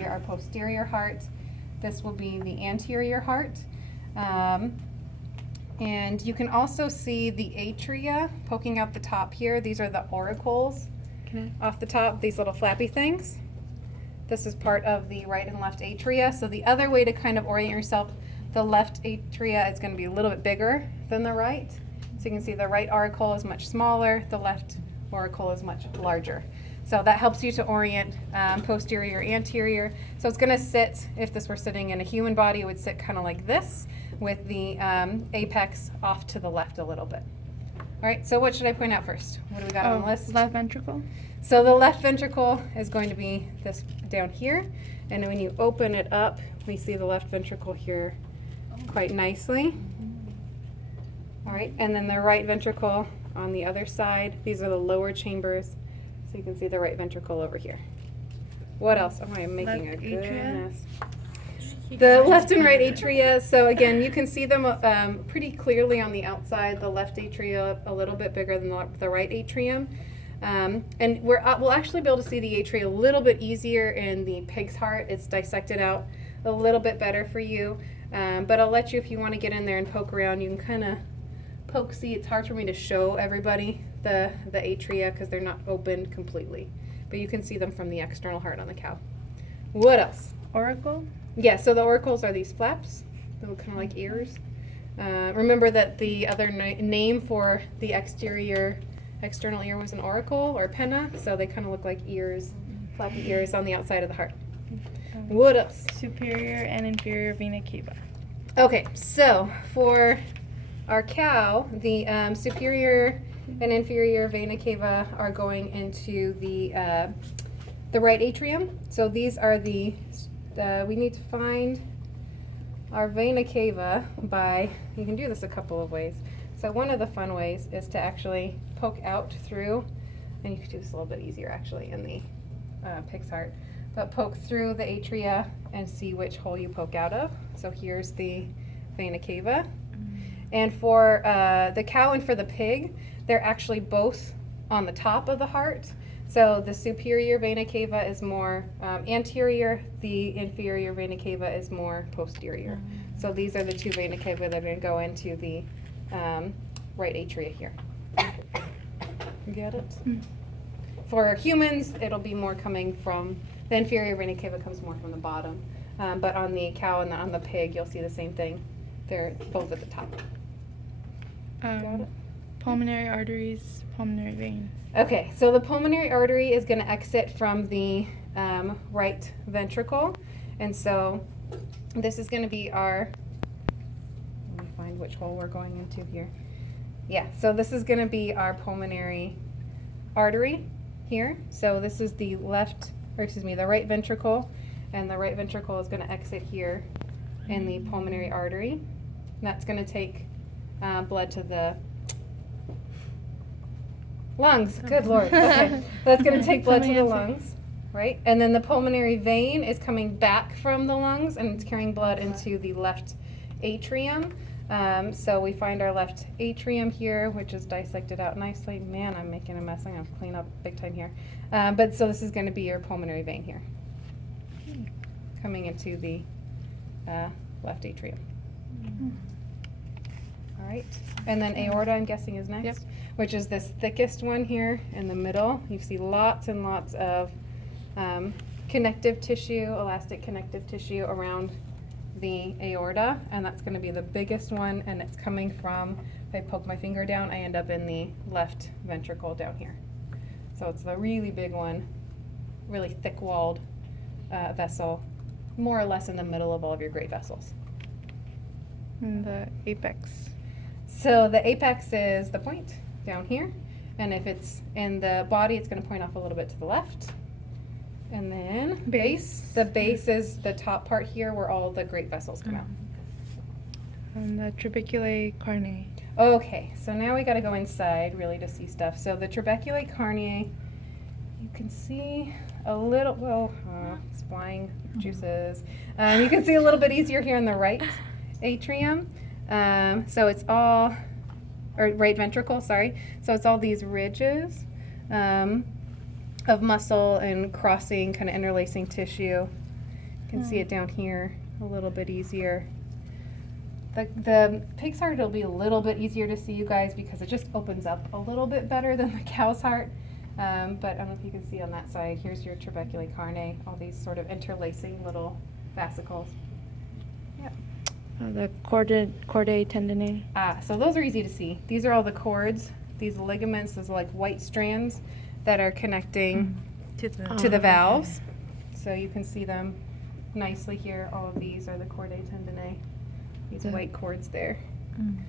be our posterior heart. This will be the anterior heart. And you can also see the atria poking out the top here. These are the auricles off the top, these little flappy things. This is part of the right and left atria. So the other way to kind of orient yourself, the left atria is going to be a little bit bigger than the right. So you can see the right auricle is much smaller, the left auricle is much larger. So that helps you to orient posterior, anterior. So it's going to sit, if this were sitting in a human body, it would sit kind of like this with the apex off to the left a little bit. All right, so what should I point out first? What do we got on the list? Left ventricle. So the left ventricle is going to be this down here. And when you open it up, we see the left ventricle here quite nicely. All right, and then the right ventricle on the other side. These are the lower chambers. So you can see the right ventricle over here. What else? Oh, I'm making a good mess. The left and right atria, so again, you can see them pretty clearly on the outside. The left atria a little bit bigger than the right atrium. And we'll actually be able to see the atria a little bit easier in the pig's heart. It's dissected out a little bit better for you. But I'll let you, if you want to get in there and poke around, you can kind of poke, see. It's hard for me to show everybody the atria because they're not opened completely. But you can see them from the external heart on the cow. What else? Auricle. Yeah, so the auricles are these flaps. They look kind of like ears. Remember that the other name for the external ear was an auricle or penna, so they kind of look like ears, flappy ears on the outside of the heart. What else? Superior and inferior vena cava. Okay, so for our cow, the superior and inferior vena cava are going into the right atrium. So these are we need to find our vena cava by, you can do this a couple of ways. So one of the fun ways is to actually poke out through, and you can do this a little bit easier actually in the pig's heart, but poke through the atria and see which hole you poke out of. So here's the vena cava. And for the cow and for the pig, they're actually both on the top of the heart. So the superior vena cava is more anterior, the inferior vena cava is more posterior. So these are the two vena cava that are going to go into the right atria here. Get it? For humans, it'll be more coming from, the inferior vena cava comes more from the bottom. But on the cow and on the pig, you'll see the same thing. They're both at the top. Got it? Pulmonary arteries, pulmonary vein. Okay, so the pulmonary artery is going to exit from the right ventricle. And so this is going to be our, let me find which hole we're going into here. Yeah, so this is going to be our pulmonary artery here. So this is the the right ventricle, and the right ventricle is going to exit here in the pulmonary artery. And that's going to take blood to the lungs. Good Lord. Okay. That's going to take blood to the lungs, right? And then the pulmonary vein is coming back from the lungs and it's carrying blood into the left atrium. So we find our left atrium here, which is dissected out nicely. Man, I'm making a mess. I'm going to clean up big time here. But so this is going to be your pulmonary vein here, coming into the left atrium. All right. And then aorta, I'm guessing, is next. Yep. Which is this thickest one here in the middle. You see lots and lots of connective tissue, elastic connective tissue around the aorta, and that's going to be the biggest one, and it's coming from, if I poke my finger down, I end up in the left ventricle down here. So it's the really big one, really thick-walled vessel, more or less in the middle of all of your great vessels. And the apex. So the apex is the point down here, and if it's in the body, it's going to point off a little bit to the left. And then base. The base is the top part here where all the great vessels come out. And the trabeculae carneae. Okay, so now we got to go inside really to see stuff. So the trabeculae carneae, you can see a little, it's flying juices. You can see a little bit easier here in the right atrium. So it's all, or right ventricle, sorry. So it's all these ridges of muscle and crossing, kind of interlacing tissue. can see it down here a little bit easier. The pig's heart will be a little bit easier to see, you guys, because it just opens up a little bit better than the cow's heart. But I don't know if you can see on that side. Here's your trabeculae carnae, all these sort of interlacing little vasicles. Yep. The chordae tendineae. So those are easy to see. These are all the cords, these ligaments, those are like white strands that are connecting to the valves. So you can see them nicely here. All of these are the chordae tendineae, these white cords there.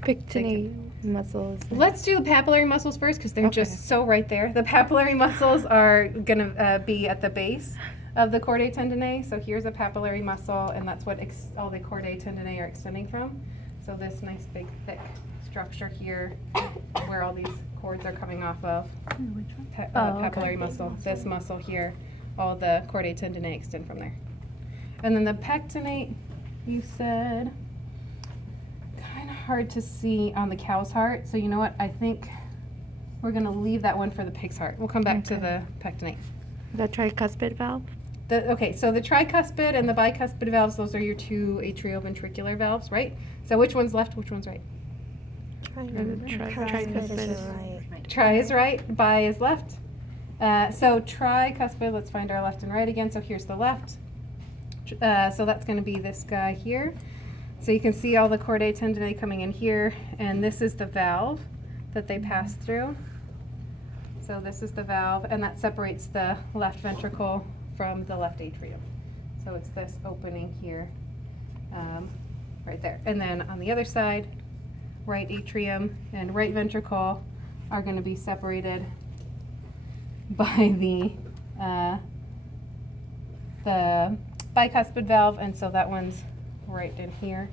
Pectinate muscles. Let's do the papillary muscles first because they're just so right there. The papillary muscles are going to be at the base of the chordae tendineae. So here's a papillary muscle, and that's what all the chordae tendineae are extending from. So this nice big thick structure here where all these cords are coming off of. Papillary muscle. This muscle here, all the chordae tendineae extend from there. And then the pectinate, you said, kind of hard to see on the cow's heart. So you know what? I think we're going to leave that one for the pig's heart. We'll come back to the pectinate. The tricuspid valve. Okay, so the tricuspid and the bicuspid valves, those are your two atrioventricular valves, right? So which one's left, which one's right? Tricuspid. Tri is right, bi is left. So tricuspid, let's find our left and right again. So here's the left. So that's going to be this guy here. So you can see all the chordae tendineae coming in here, and this is the valve that they pass through. So this is the valve, and that separates the left ventricle from the left atrium. So it's this opening here, right there. And then on the other side, right atrium and right ventricle are going to be separated by the bicuspid valve, and so that one's right in here.